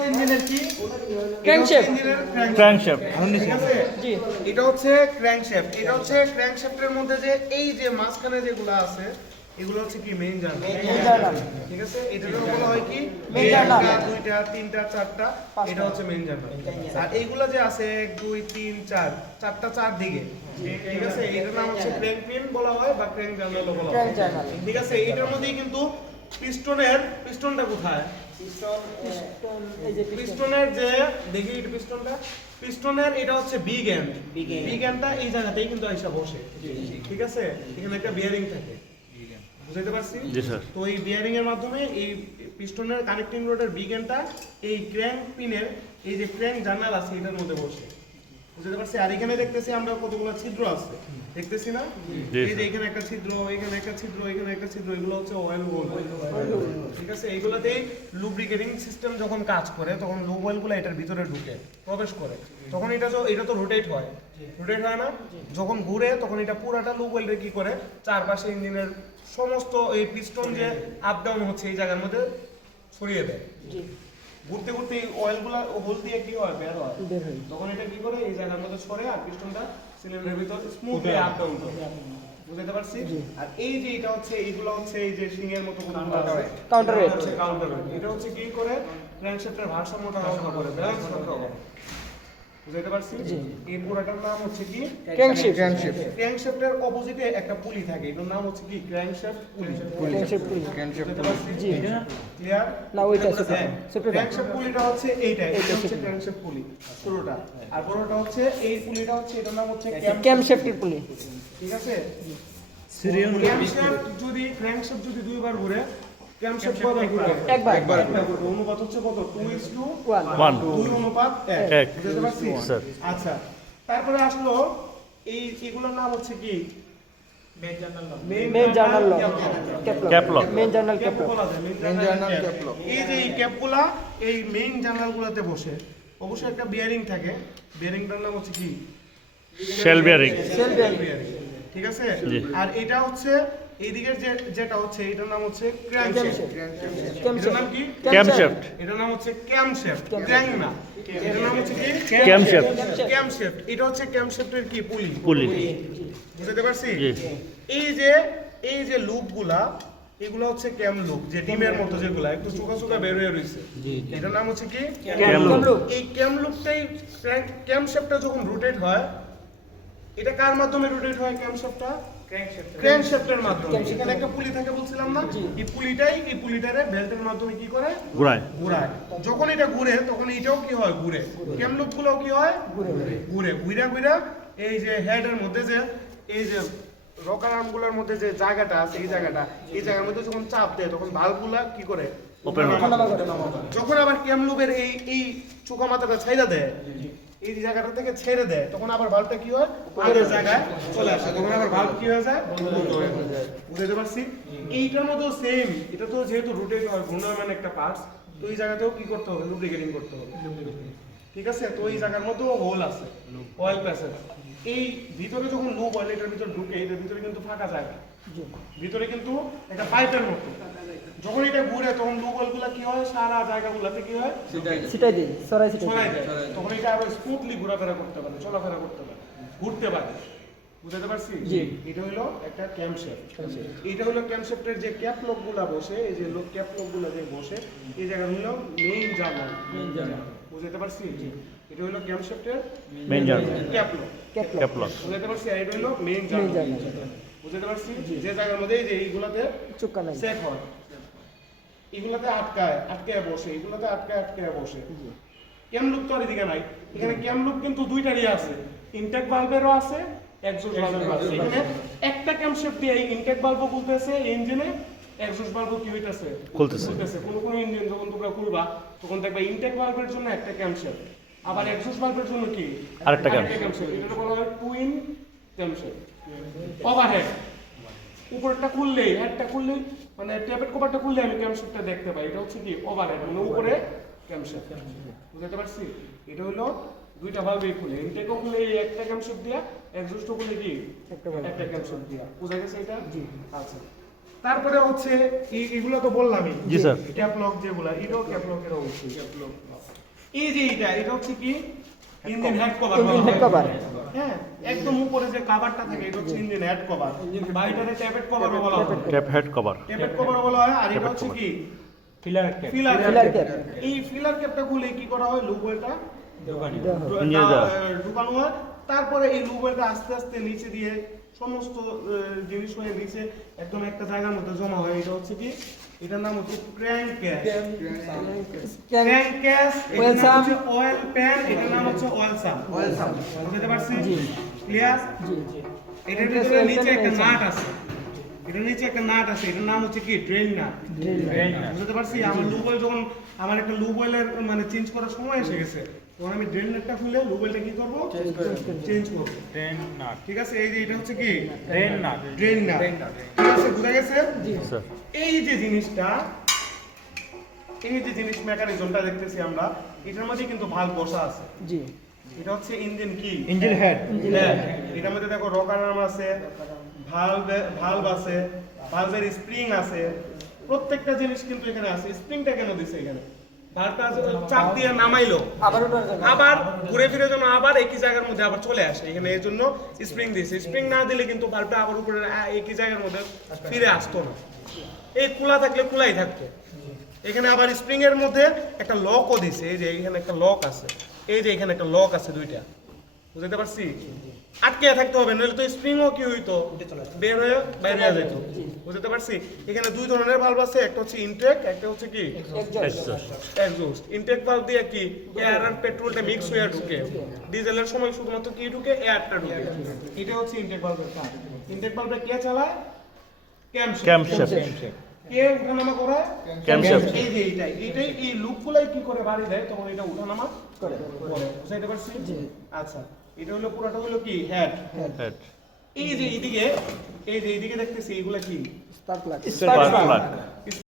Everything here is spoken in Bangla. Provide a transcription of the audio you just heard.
হচ্ছে ইঞ্জিনের কি ক্র্যাঙ্কশ্যাফট। ক্র্যাঙ্কশ্যাফট। ঠিক আছে জি। এটা হচ্ছে ক্র্যাঙ্কশ্যাফট। এটা হচ্ছে ক্র্যাঙ্কশ্যাফটের মধ্যে যে এই যে মাঝখানে যেগুলো আছে এগুলো হচ্ছে কি মেইন জার্নাল। ঠিক আছে এটার বলা হয় কি Main journal। একটা দুইটা তিনটা চারটা এটা হচ্ছে মেইন জার্নাল। আর এইগুলা যে আছে 1 2 3 4 চারটা চার দিকে ঠিক আছে এটার নাম হচ্ছে ক্র্যাঙ্ক পিন বলা হয় বা ক্র্যাঙ্ক জার্নালও বলা হয়। Crank journal. ঠিক আছে এটার মধ্যেই কিন্তু পিস্টনটা কোথায় এই যে পিস্টনের যে দেখি এটা পিস্টনের এটা হচ্ছে বিগ এন্ড এন্ডটা এই জায়গাতেই কিন্তু আইসা বসে। ঠিক আছে এখানে একটা বিয়ারিং থাকে বুঝতে পারছি। জি স্যার। তো এই বিয়ারিং এর মাধ্যমে এই পিস্টনের কানেক্টিং রডের বিগ এন্ডটা এই ক্র্যাঙ্ক পিনের এই যে ক্র্যাঙ্ক জার্নাল আছে এটার মধ্যে বসে বুঝতে পারছি। আর এখানে দেখতেছি আমরা কতগুলো ছিদ্র আছে দেখতেছি না এই যে এখানে একটা ছিদ্র এখানে একটা ছিদ্র এখানে একটা ছিদ্র এগুলো হচ্ছে অয়েল হোল। ঠিক আছে এইগুলাতেই লুব্রিকেটিং সিস্টেম যখন কাজ করে তখন লুব অয়েলগুলো এটার ভিতরে ঢুকে প্রবেশ করে তখন এটা তো রোটেট হয় না যখন ঘুরে তখন এটা পুরাটা লুব অয়েলটা কি করে চারপাশে ইঞ্জিনের সমস্ত এই পিস্টন যে আপ ডাউন হচ্ছে এই জায়গার মধ্যে ছড়িয়ে দেয়। ঘুরতে ঘুরতে এই অয়েলগুলা হোল দিয়ে কি হয় বের হয় তখন এটা কি করে এই জায়গার মধ্যে ছড়ে আর পিস্টনটা সিলিন্ডারের ভিতর স্মুথলি আপ ডাউন করে বুঝতে পারছি। আর এই যে এটা হচ্ছে এইগুলো হচ্ছে এই যে সিং এর মতো কাউন্টারওয়েট। এটা হচ্ছে কি করে ক্র্যাঙ্কশ্যাফটের ভারসাম্যটা রক্ষা করে ব্যালেন্স রক্ষা করে বুঝতে পারছি। এই পুরাটার নাম হচ্ছে কি ক্র্যাঙ্কশ্যাফট। ক্র্যাঙ্কশ্যাফটের অপোজিটে একটা পুলি থাকে এটার নাম হচ্ছে কি ক্র্যাঙ্কশ্যাফট পুলি। বুঝতে পারছি জি। ক্লিয়ার না ওইটা ছোটটা। ক্র্যাঙ্কশ্যাফট পুলিটা হচ্ছে এইটা এটা হচ্ছে ক্র্যাঙ্কশ্যাফট পুলি ছোটটা আর বড়টা হচ্ছে এই পুলিটা হচ্ছে এটার নাম হচ্ছে ক্যামশ্যাফটের পুলি। ঠিক আছে ক্র্যাঙ্কশ্যাফট যদি দুইবার ঘুরে ক্র্যাঙ্কশ্যাফট কয়বার ঘুরবে একবার ঘুরবে অনুপাত হচ্ছে কত 2:1 1 2 অনুপাত 1 এক। বুঝতে পারছি স্যার। আচ্ছা তারপরে আসলো এগুলোর নাম হচ্ছে কি main journal lock cap lock. Main journal cap lock. এই যে এই ক্যাপগুলা এই মেইন জার্নালগুলোতে বসে অবশ্যই একটা বিয়ারিং থাকে বিয়ারিংটার নাম হচ্ছে কি shell bearing. Shell bearing bearing. ঠিক আছে জি। আর এটা হচ্ছে এইদিকের যেটা হচ্ছে এটার নাম হচ্ছে ক্র্যাঙ্কশ্যাফট এটার নাম কি ক্যামশ্যাফট। এটার নাম হচ্ছে ক্যামশ্যাফট ক্র্যাঙ্ক না এটার নাম হচ্ছে কি ক্যামশ্যাফট। ক্যামশ্যাফট এটা হচ্ছে ক্যামশ্যাফটের কি পুলি। বুঝতে পারছি। জি। এই যে লুপগুলা এগুলো হচ্ছে ক্যাম লুপ যে ডিমের মতো যেগুলা একটু চোখা চোখা বের হয়ে রয়েছে এটার নাম হচ্ছে কি ক্যাম লুপ। এই ক্যাম লুপটাই ক্যামশ্যাফটটা যখন রোটেট হয় এটা কার মাধ্যমে রোটেট হয় ক্যামশ্যাফটটা ক্র্যাঙ্কশ্যাফটের মাধ্যমে। এখানে একটা পুলি থাকে বলছিলাম না এই পুলিটারে বেল্টের মাধ্যমে কি করে ঘুরায়। যখন এটা ঘুরে তখন এটাও কি হয় ঘুরে ক্যাম লুপগুলোও কি হয় ঘুরে এই যে হেডের মধ্যে যে এই যে রকার আর্মগুলোর মধ্যে যে জায়গাটা আছে এই জায়গার মধ্যে যখন চাপ দেয় তখন ভালভগুলা কি করে ওপেন হয়। যখন আবার ক্যাম লুপের এই চোখা মাথাটা ছাইড়া দেয় এই জায়গাটা থেকে ছেড়ে দেয় তখন আবার ভালভটা কি হয় আগের জায়গায় চলে আসে তখন আবার ভালভ কি হয়ে যায় বন্ধ হয়ে যায়। বুঝতে পারছি এইটার মধ্যেও সেম এটা তো যেহেতু রোটেট হয় ঘূর্ণায়মান একটা পার্টস তো এই জায়গাতেও কি করতে হবে লুব্রিকেটিং করতে হবে। ঠিক আছে তো এই জায়গার মধ্যেও হোল আছে অয়েল প্যাসেজ এই ভিতরে যখন লুব অয়েল এটার ভিতরে ঢুকে এটার ভিতরে কিন্তু ফাঁকা জায়গা ভিতরে কিন্তু একটা পাইপের মতো যখন এটা ঘুরে তখন লুব অয়েলগুলো কি হয় সারা জায়গাগুলোতে কি হয় সেটাই দিই সরাই ছড়াই দেয় তখন এটা আবার স্মুথলি ঘোরাফেরা করতে পারে চলাফেরা করতে পারে ঘুরতে পারে। বুঝতে পারছি এটা হলো একটা ক্যামশ্যাফট এটা হলো ক্যামশ্যাফটের যে ক্যাপ লকগুলা বসে এই যে ক্যাপ লকগুলা যে বসে এই জায়গা হলো মেইন জার্নাল বুঝতে পারছি এটা হলো ক্যামশ্যাফটের main journal cap lock lock. বুঝতে পারছি আর এটা হলো মেইন জার্নাল বুঝতে পারছি যে জায়গার মধ্যে এই যে এইগুলাতে চুক্কা নাই সেট হয় এগুলাতে আটকায় বসে এগুলাতে আটকায় বসে ক্যাম লুপ তো আর এদিকে নাই এখানে ক্যাম লুপ কিন্তু দুইটারই আছে ইনটেক ভালভেরও আছে এক্সজস্ট ভালভেরও আছে এখানে একটা ক্যামশ্যাফট দিয়ে এই ইনটেক ভালভও খুলতেছে ইঞ্জিনে এক্সজস্ট ভালভও কি হইতাছে খুলতেছে কোন ইঞ্জিন যখন তোমরা খুলবা তখন দেখবা ইনটেক ভালভের জন্য একটা ক্যামশ্যাফট আবার এক্সজস্ট ভালভের জন্য কি আরেকটা ক্যামশ্যাফট এটা বলা হয় টুইন ক্যামশ্যাফট ওভারহেড উপরটা খুললেই হেডটা খুললেই মানে ট্যাপেট কভারটা খুললে আমি ক্যামশ্যাফটটা দেখতে পাই এটা হচ্ছে কি ওভারহেড মানে উপরে ক্যামশ্যাফট বুঝতে পারছি এটা হলো দুইটা ভালভই খুলে ইনটেকও খুলে এই একটা ক্যামশ্যাফট দিয়া এক্সজস্টও খুলে কি একটা ক্যামশ্যাফট দিয়া বুঝা গেছে এটা জি আচ্ছা তারপরে হচ্ছে এগুলো তো বললামই জি, স্যার। ক্যাপলক যেগুলা এটাও ক্যাপলকের অবশ্যই ক্যাপলক এই যে এটা হচ্ছে কি engine head cover engine head cover. হ্যাঁ একদম উপরে যে কভারটা থাকে এটা হচ্ছে ইঞ্জিন হেড কভার বাইটারে ট্যাপেট কভার বলা হয় tap head cover tappet cover বলা হয় আর এটা হচ্ছে কি ফিলার ফিলার ক্যাপ। এই ফিলার ক্যাপটা খুলে কি করা হয় লুপ ওয়েলটা নিয়ে যাওয়া। ঢুকানো হয় তারপরে এই লুপ ওয়েলটা আস্তে আস্তে নিচে দিয়ে সমস্ত জিনিস হয়ে নিচে একদম একটা জায়গার মধ্যে জমা হয় এটা হচ্ছে কি এটার নাম হচ্ছে crank cash crank cash Oil এটার নাম sum। হচ্ছে অয়েল প্যান এটার নাম হচ্ছে অয়েল সাম বুঝতে পারছি ক্লিয়ার এটার ভিতরে নিচে একটা নাট আছে এটার নিচে একটা নাট আছে এটার নাম হচ্ছে কি ড্রেন নাট বুঝতে পারছি আমার লুপ ওয়েল যখন আমার একটা লুপ ওয়েলের মানে চেঞ্জ করার সময় এসে গেছে তখন আমি ড্রেন নাটটা খুলে লুপ ওয়েলটা কি করব চেঞ্জ করব ট্রেন নাট ঠিক আছে এই যে এটা হচ্ছে কি ট্রেন নাট ড্রেন নাট ঠিক আছে বুঝা গেছে স্যার এই যে জিনিসটা এই যে জিনিস মেকানিজমটা দেখতেছি আমরা এটার মধ্যে কিন্তু ভালভ বসা আছে জি এটা হচ্ছে ইঞ্জিন কি ইঞ্জিন হেড হ্যাঁ, এটার মধ্যে দেখো রকার আর্ম আছে ভালভ আছে ভালভের স্প্রিং আছে প্রত্যেকটা জিনিস কিন্তু এখানে আছে স্প্রিংটা কেন দিছে এখানে ভালভটা চাপ দিয়ে নামাইলো আবার ওঠার জন্য। আবার ঘুরে ফিরে যেন আবার একই জায়গার মধ্যে আবার চলে আসে এখানে এর জন্য স্প্রিং দিয়েছে স্প্রিং না দিলে কিন্তু ভালভটা আবার উপরে একই জায়গার মধ্যে ফিরে আসতো না এই খোলা থাকলে খোলাই থাকতো এখানে আবার স্প্রিং এর মধ্যে একটা লকও দিছে এই যে এখানে একটা লক আছে এই যে এখানে একটা লক আছে দুইটা বুঝতে পারছি আটকে থাকতে হবে নইলে তো স্প্রিংও কি হইতো বের হয়ে বাইরে হয়ে যেত বুঝতে পারছি এখানে দুই ধরনের ভালভ আছে একটা হচ্ছে ইনটেক একটা হচ্ছে কি এক্সজস্ট ইনটেক ভালভ দিয়ে কি এয়ার আর পেট্রোলটা মিক্স হয়ে ঢুকে ডিজেলের সময় শুধুমাত্র কি ঢুকে এয়ারটা ঢুকে এটা হচ্ছে ইনটেক ভালভের কাজ ইনটেক ভালভটা কে চালায় ক্যাম্পশেফট কে উঠানামা করে ক্যাম্পশেফট এই যে এইটাই এই লুপগুলাই কি করে বাড়ি দেয় তখন এটা উঠানামা করে। বুঝাইতে পারছি আচ্ছা এটা হলো পুরোটা হলো কি হেড হেড এই যে এইদিকে দেখতেছি এইগুলা কি স্পার্ক প্লাগ। Spark plug